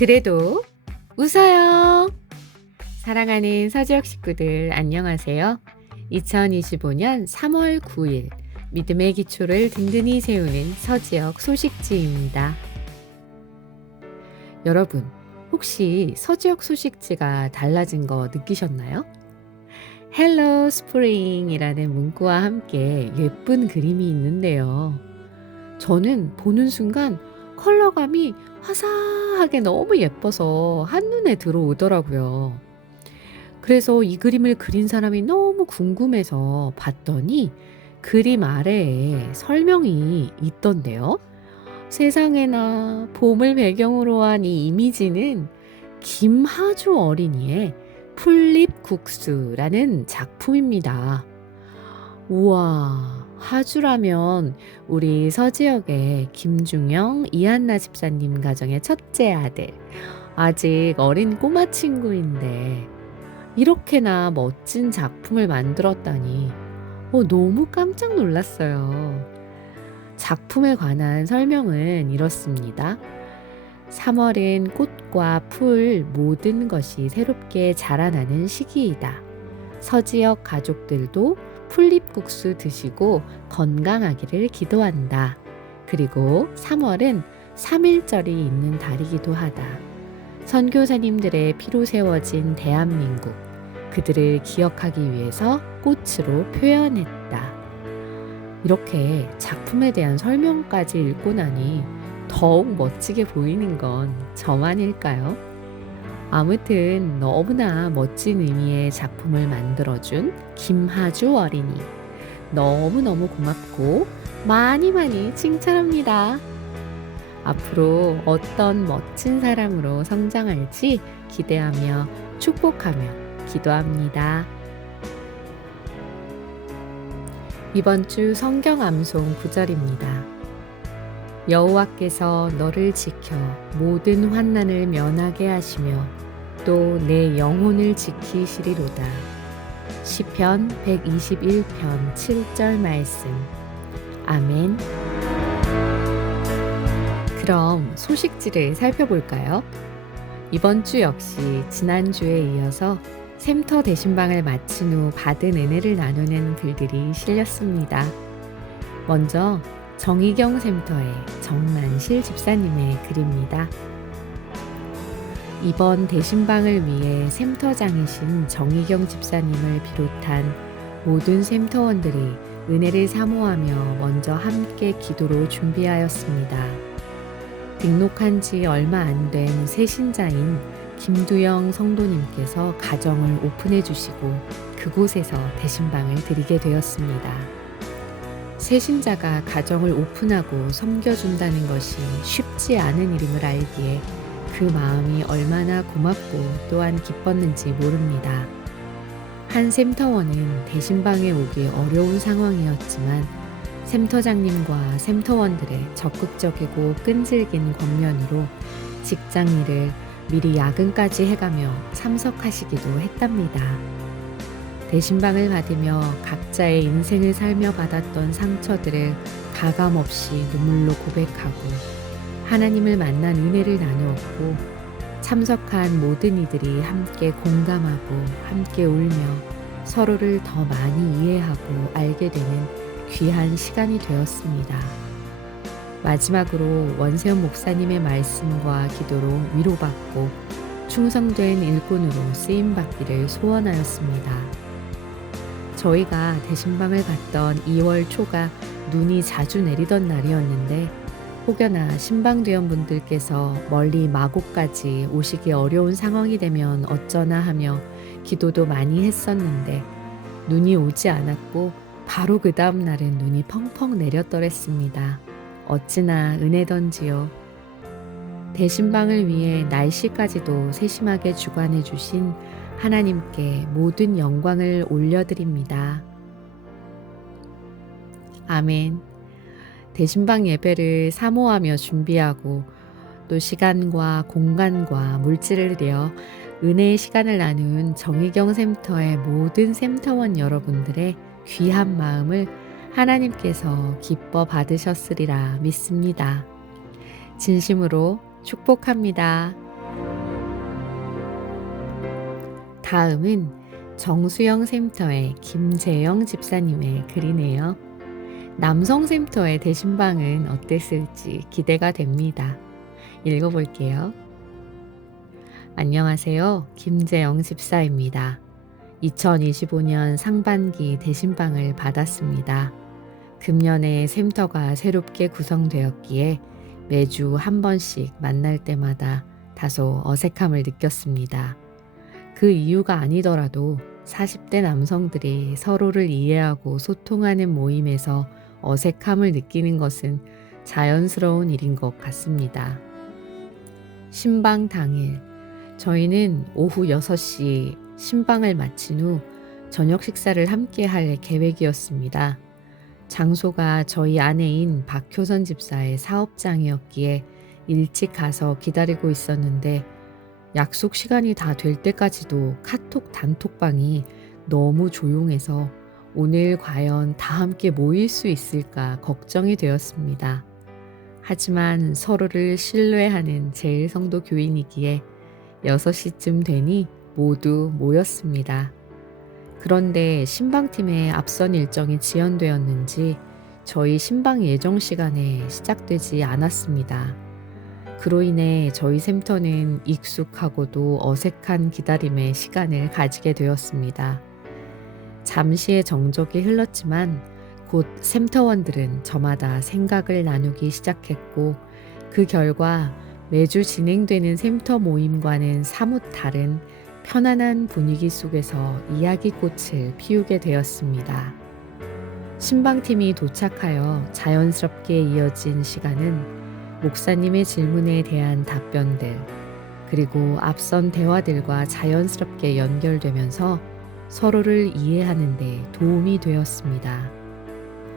그래도 웃어요. 사랑하는 서지역 식구들 안녕하세요. 2025년 3월 9일 믿음의 기초를 든든히 세우는 서지역 소식지입니다. 여러분, 혹시 서지역 소식지가 달라진 거 느끼셨나요? 헬로 스프링이라는 문구와 함께 예쁜 그림이 있는데요. 저는 보는 순간 컬러감이 화사하게 너무 예뻐서 한눈에 들어오더라고요. 그래서 이 그림을 그린 사람이 너무 궁금해서 봤더니 그림 아래에 설명이 있던데요. 세상에나 봄을 배경으로 한 이 이미지는 김하주 어린이의 풀잎국수라는 작품입니다. 우와, 하주라면 우리 서지역의 김중영, 이한나 집사님 가정의 첫째 아들, 아직 어린 꼬마 친구인데 이렇게나 멋진 작품을 만들었다니 너무 깜짝 놀랐어요. 작품에 관한 설명은 이렇습니다. 3월은 꽃과 풀 모든 것이 새롭게 자라나는 시기이다. 서지역 가족들도 풀잎국수 드시고 건강하기를 기도한다. 그리고 3월은 3.1절이 있는 달이기도 하다. 선교사님들의 피로 세워진 대한민국, 그들을 기억하기 위해서 꽃으로 표현했다. 이렇게 작품에 대한 설명까지 읽고 나니 더욱 멋지게 보이는 건 저만일까요? 아무튼 너무나 멋진 의미의 작품을 만들어준 김하주 어린이, 너무너무 고맙고 많이 칭찬합니다. 앞으로 어떤 멋진 사람으로 성장할지 기대하며 축복하며 기도합니다. 이번 주 성경 암송 9절입니다. 여호와께서 너를 지켜 모든 환난을 면하게 하시며 또 내 영혼을 지키시리로다. 시편 121편 7절 말씀. 아멘. 그럼 소식지를 살펴볼까요? 이번 주 역시 지난주에 이어서 샘터 대신방을 마친 후 받은 은혜를 나누는 글들이 실렸습니다. 먼저 정희경 샘터의 정만실 집사님의 글입니다. 이번 대신방을 위해 샘터장이신 정희경 집사님을 비롯한 모든 샘터원들이 은혜를 사모하며 먼저 함께 기도로 준비하였습니다. 등록한 지 얼마 안 된 새신자인 김두영 성도님께서 가정을 오픈해 주시고 그곳에서 대신방을 드리게 되었습니다. 새신자가 가정을 오픈하고 섬겨준다는 것이 쉽지 않은 일임을 알기에 그 마음이 얼마나 고맙고 또한 기뻤는지 모릅니다. 한 샘터원은 대신방에 오기 어려운 상황이었지만 샘터장님과 샘터원들의 적극적이고 끈질긴 권면으로 직장 일을 미리 야근까지 해가며 참석하시기도 했답니다. 대신방을 받으며 각자의 인생을 살며 받았던 상처들을 가감없이 눈물로 고백하고 하나님을 만난 은혜를 나누었고 참석한 모든 이들이 함께 공감하고 함께 울며 서로를 더 많이 이해하고 알게 되는 귀한 시간이 되었습니다. 마지막으로 원세훈 목사님의 말씀과 기도로 위로받고 충성된 일꾼으로 쓰임받기를 소원하였습니다. 저희가 대신방을 갔던 2월 초가 눈이 자주 내리던 날이었는데 혹여나 신방대원분들께서 멀리 마곡까지 오시기 어려운 상황이 되면 어쩌나 하며 기도도 많이 했었는데 눈이 오지 않았고 바로 그 다음 날은 눈이 펑펑 내렸더랬습니다. 어찌나 은혜던지요. 대신방을 위해 날씨까지도 세심하게 주관해 주신 하나님께 모든 영광을 올려드립니다. 아멘. 대신방 예배를 사모하며 준비하고 또 시간과 공간과 물질을 들여 은혜의 시간을 나눈 정희경 샘터의 모든 샘터원 여러분들의 귀한 마음을 하나님께서 기뻐 받으셨으리라 믿습니다. 진심으로 축복합니다. 다음은 정수영 샘터의 김재영 집사님의 글이네요. 남성 샘터의 대신방은 어땠을지 기대가 됩니다. 읽어볼게요. 안녕하세요. 김재영 집사입니다. 2025년 상반기 대신방을 받았습니다. 금년에 샘터가 새롭게 구성되었기에 매주 한 번씩 만날 때마다 다소 어색함을 느꼈습니다. 그 이유가 아니더라도 40대 남성들이 서로를 이해하고 소통하는 모임에서 어색함을 느끼는 것은 자연스러운 일인 것 같습니다. 신방 당일, 저희는 오후 6시 신방을 마친 후 저녁 식사를 함께 할 계획이었습니다. 장소가 저희 아내인 박효선 집사의 사업장이었기에 일찍 가서 기다리고 있었는데 약속 시간이 다 될 때까지도 카톡 단톡방이 너무 조용해서 오늘 과연 다 함께 모일 수 있을까 걱정이 되었습니다. 하지만 서로를 신뢰하는 제일성도 교인이기에 6시쯤 되니 모두 모였습니다. 그런데 신방팀의 앞선 일정이 지연되었는지 저희 신방 예정 시간에 시작되지 않았습니다. 그로 인해 저희 샘터는 익숙하고도 어색한 기다림의 시간을 가지게 되었습니다. 잠시의 정적이 흘렀지만 곧 샘터원들은 저마다 생각을 나누기 시작했고 그 결과 매주 진행되는 샘터 모임과는 사뭇 다른 편안한 분위기 속에서 이야기꽃을 피우게 되었습니다. 신방팀이 도착하여 자연스럽게 이어진 시간은 목사님의 질문에 대한 답변들, 그리고 앞선 대화들과 자연스럽게 연결되면서 서로를 이해하는 데 도움이 되었습니다.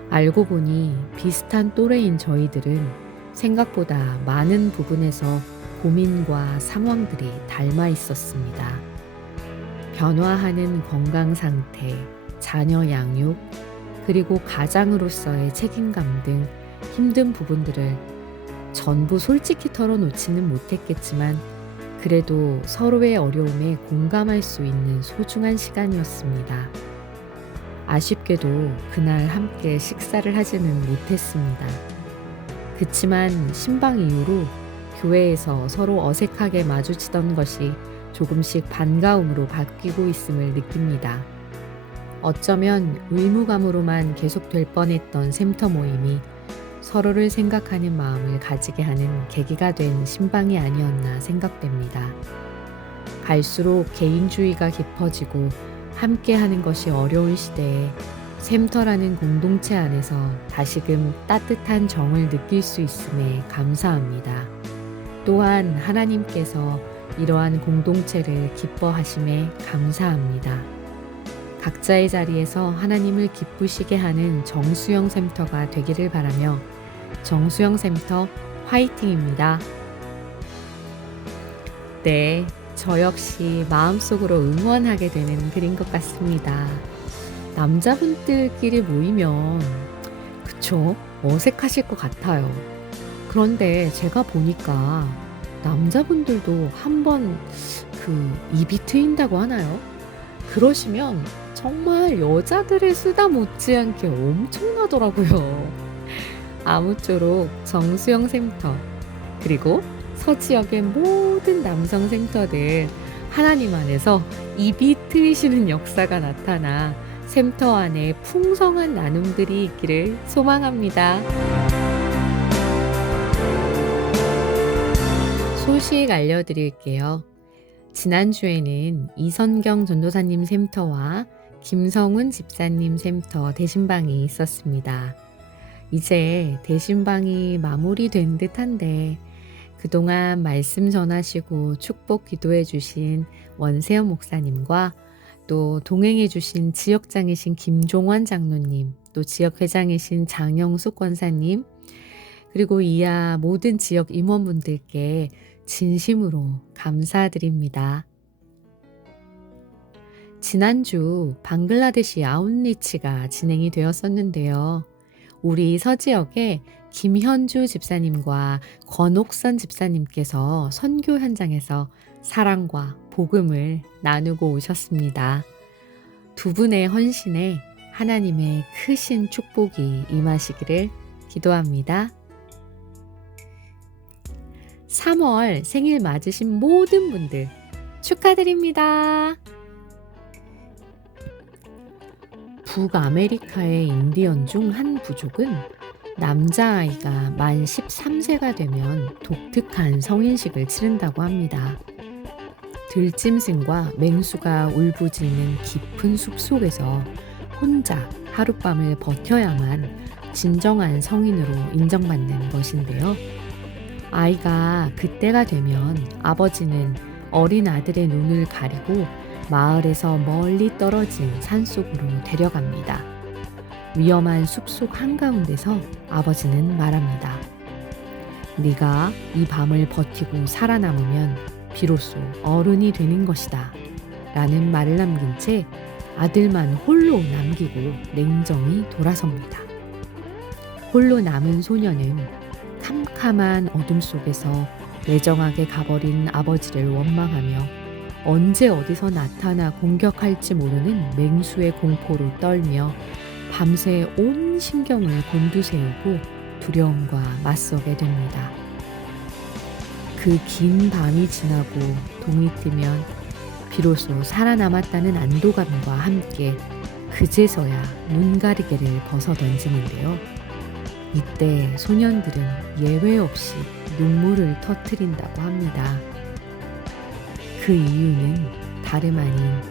알고 보니 비슷한 또래인 저희들은 생각보다 많은 부분에서 고민과 상황들이 닮아 있었습니다. 변화하는 건강 상태, 자녀 양육, 그리고 가장으로서의 책임감 등 힘든 부분들을 전부 솔직히 털어놓지는 못했겠지만 그래도 서로의 어려움에 공감할 수 있는 소중한 시간이었습니다. 아쉽게도 그날 함께 식사를 하지는 못했습니다. 그치만 신방 이후로 교회에서 서로 어색하게 마주치던 것이 조금씩 반가움으로 바뀌고 있음을 느낍니다. 어쩌면 의무감으로만 계속될 뻔했던 샘터 모임이 서로를 생각하는 마음을 가지게 하는 계기가 된 신방이 아니었나 생각됩니다. 갈수록 개인주의가 깊어지고 함께하는 것이 어려운 시대에 샘터라는 공동체 안에서 다시금 따뜻한 정을 느낄 수 있음에 감사합니다. 또한 하나님께서 이러한 공동체를 기뻐하심에 감사합니다. 각자의 자리에서 하나님을 기쁘시게 하는 정수영 샘터가 되기를 바라며 정수영 샘터 화이팅입니다. 네, 저 역시 마음속으로 응원하게 되는 글인 것 같습니다. 남자분들끼리 모이면 그쵸? 어색하실 것 같아요. 그런데 제가 보니까 남자분들도 한번 입이 트인다고 하나요? 그러시면 정말 여자들의 수다 못지않게 엄청나더라고요. 아무쪼록 정수영 샘터, 그리고 서지역의 모든 남성 샘터들 하나님 안에서 입이 트이시는 역사가 나타나 샘터 안에 풍성한 나눔들이 있기를 소망합니다. 소식 알려드릴게요. 지난주에는 이선경 전도사님 샘터와 김성훈 집사님 샘터 대신방이 있었습니다. 이제 대신방이 마무리된 듯한데 그동안 말씀 전하시고 축복 기도해 주신 원세현 목사님과 또 동행해 주신 지역장이신 김종원 장로님, 또 지역회장이신 장영숙 권사님, 그리고 이하 모든 지역 임원분들께 진심으로 감사드립니다. 지난주 방글라데시 아웃리치가 진행이 되었었는데요. 우리 서지역에 김현주 집사님과 권옥선 집사님께서 선교 현장에서 사랑과 복음을 나누고 오셨습니다. 두 분의 헌신에 하나님의 크신 축복이 임하시기를 기도합니다. 3월 생일 맞으신 모든 분들 축하드립니다. 북아메리카의 인디언 중 한 부족은 남자아이가 만 13세가 되면 독특한 성인식을 치른다고 합니다. 들짐승과 맹수가 울부짖는 깊은 숲속에서 혼자 하룻밤을 버텨야만 진정한 성인으로 인정받는 것인데요. 아이가 그때가 되면 아버지는 어린 아들의 눈을 가리고 마을에서 멀리 떨어진 산속으로 데려갑니다. 위험한 숲속 한가운데서 아버지는 말합니다. 네가 이 밤을 버티고 살아남으면 비로소 어른이 되는 것이다. 라는 말을 남긴 채 아들만 홀로 남기고 냉정히 돌아섭니다. 홀로 남은 소녀는 캄캄한 어둠 속에서 매정하게 가버린 아버지를 원망하며 언제 어디서 나타나 공격할지 모르는 맹수의 공포로 떨며 밤새 온 신경을 곤두세우고 두려움과 맞서게 됩니다. 그 긴 밤이 지나고 동이 뜨면 비로소 살아남았다는 안도감과 함께 그제서야 눈가리개를 벗어던지는데요. 이때 소년들은 예외 없이 눈물을 터뜨린다고 합니다. 그 이유는 다름 아닌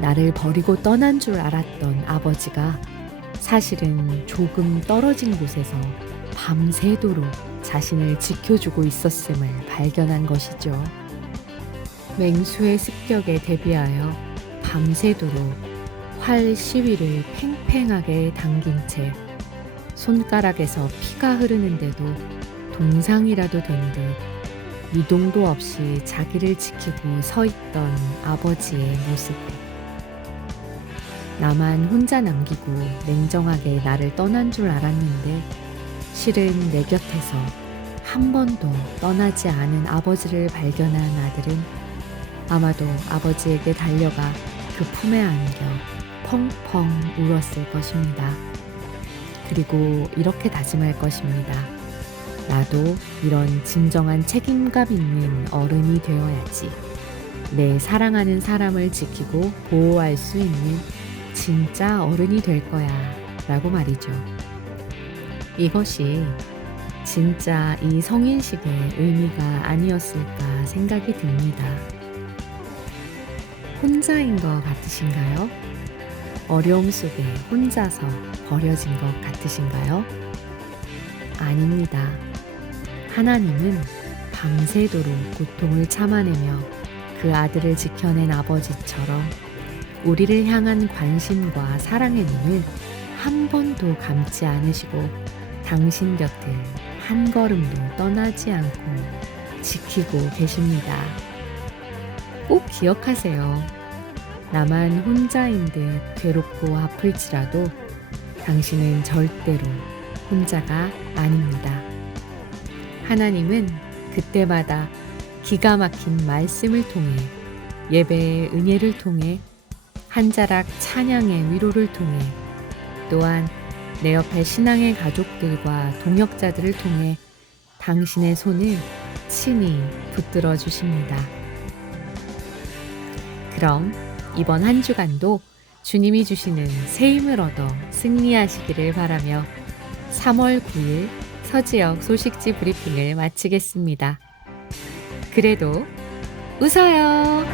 나를 버리고 떠난 줄 알았던 아버지가 사실은 조금 떨어진 곳에서 밤새도록 자신을 지켜주고 있었음을 발견한 것이죠. 맹수의 습격에 대비하여 밤새도록 활 시위를 팽팽하게 당긴 채 손가락에서 피가 흐르는데도 동상이라도 된 듯 미동도 없이 자기를 지키고 서 있던 아버지의 모습. 나만 혼자 남기고 냉정하게 나를 떠난 줄 알았는데 실은 내 곁에서 한 번도 떠나지 않은 아버지를 발견한 아들은 아마도 아버지에게 달려가 그 품에 안겨 펑펑 울었을 것입니다. 그리고 이렇게 다짐할 것입니다. 나도 이런 진정한 책임감 있는 어른이 되어야지. 내 사랑하는 사람을 지키고 보호할 수 있는 진짜 어른이 될 거야 라고 말이죠. 이것이 진짜 이 성인식의 의미가 아니었을까 생각이 듭니다. 혼자인 것 같으신가요? 어려움 속에 혼자서 버려진 것 같으신가요? 아닙니다. 하나님은 밤새도록 고통을 참아내며 그 아들을 지켜낸 아버지처럼 우리를 향한 관심과 사랑의 눈을 한 번도 감지 않으시고 당신 곁을 한 걸음도 떠나지 않고 지키고 계십니다. 꼭 기억하세요. 나만 혼자인 듯 괴롭고 아플지라도 당신은 절대로 혼자가 아닙니다. 하나님은 그때마다 기가 막힌 말씀을 통해 예배의 은혜를 통해 한 자락 찬양의 위로를 통해 또한 내 옆에 신앙의 가족들과 동역자들을 통해 당신의 손을 친히 붙들어 주십니다. 그럼 이번 한 주간도 주님이 주시는 새 힘을 얻어 승리하시기를 바라며 3월 9일 서지역 소식지 브리핑을 마치겠습니다. 그래도 웃어요.